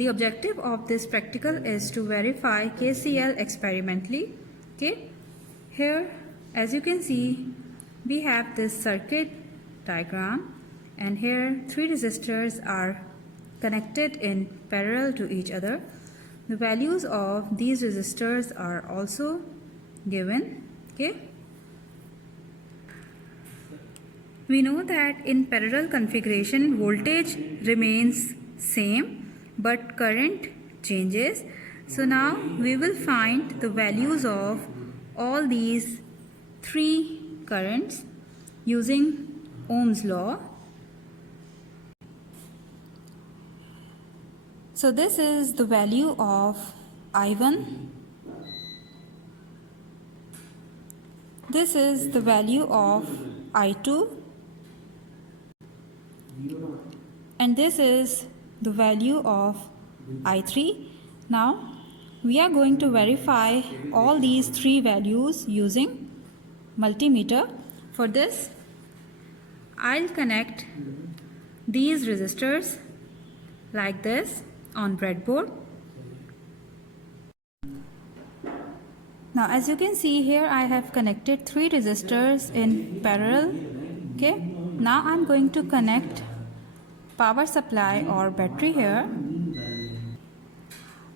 the objective of this practical is to verify KCL experimentally. Okay, here as you can see we have this circuit diagram, and here 3 resistors are connected in parallel to each other. The values of these resistors are also given. Okay, we know that in parallel configuration voltage remains same but current changes. So now we will find the values of all these 3 currents using Ohm's law. So this is the value of I1, this is the value of I2, and this is the value of I3. Now we are going to verify all these 3 values using multimeter. For this I'll connect these resistors like this on breadboard. Now as you can see here I have connected 3 resistors in parallel. Okay, now I'm going to connect power supply or battery here.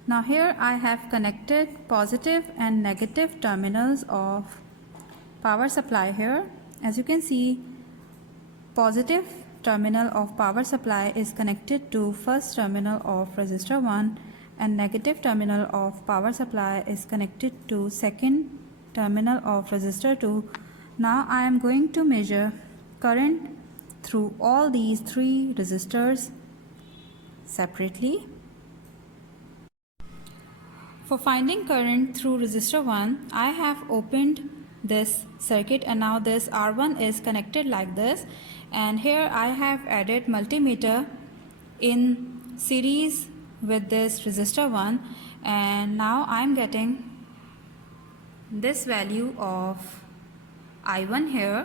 Now here I have connected positive and negative terminals of power supply here. As you can see, positive terminal of power supply is connected to first terminal of resistor 1, and negative terminal of power supply is connected to second terminal of resistor 2. Now I am going to measure current through all these 3 resistors separately. For finding current through resistor 1, I have opened this circuit, and now this R1 is connected like this, and here I have added multimeter in series with this resistor 1, and now I am getting this value of I1 here.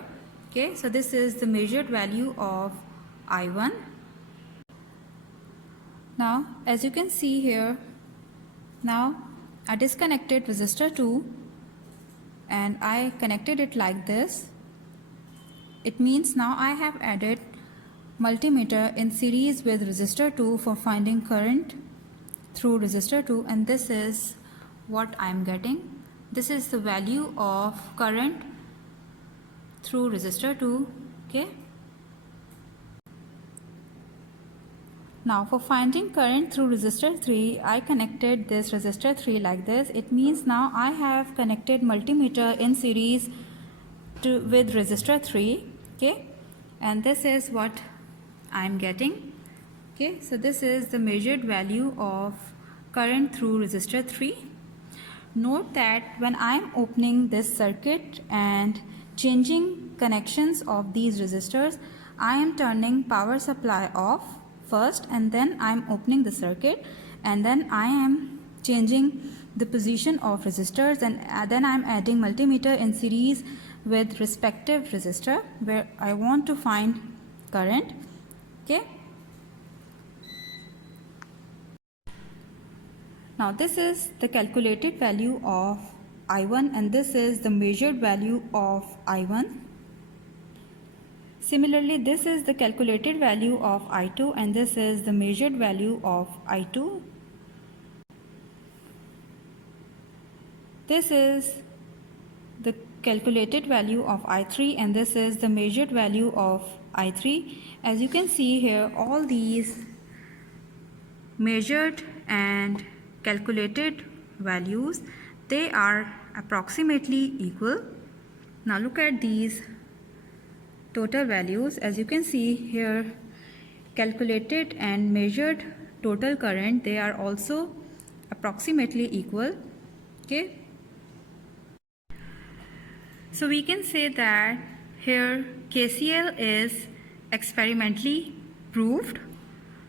Okay, so this is the measured value of I1. Now as you can see here, now I disconnected resistor 2 and I connected it like this. It means now I have added multimeter in series with resistor 2 for finding current through resistor 2, and this is what I am getting. This is the value of current through resistor 2. Okay, now for finding current through resistor 3, I connected this resistor 3 like this. It means now I have connected multimeter in series with resistor 3. Okay, and this is what I am getting. Okay, so this is the measured value of current through resistor 3. Note that when I am opening this circuit and changing connections of these resistors, I am turning power supply off first, and then I am opening the circuit, and then I am changing the position of resistors, and then I am adding multimeter in series with respective resistor where I want to find current. Okay, now this is the calculated value of I1, and this is the measured value of I1. Similarly, this is the calculated value of I2, and this is the measured value of I2. This is the calculated value of I3, and this is the measured value of I3. As you can see here, all these measured and calculated values, they are approximately equal. Now look at these total values. As you can see here, calculated and measured total current, they are also approximately equal. Okay, so we can say that here KCL is experimentally proved.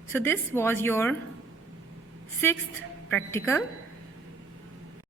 So this was your 6th practical.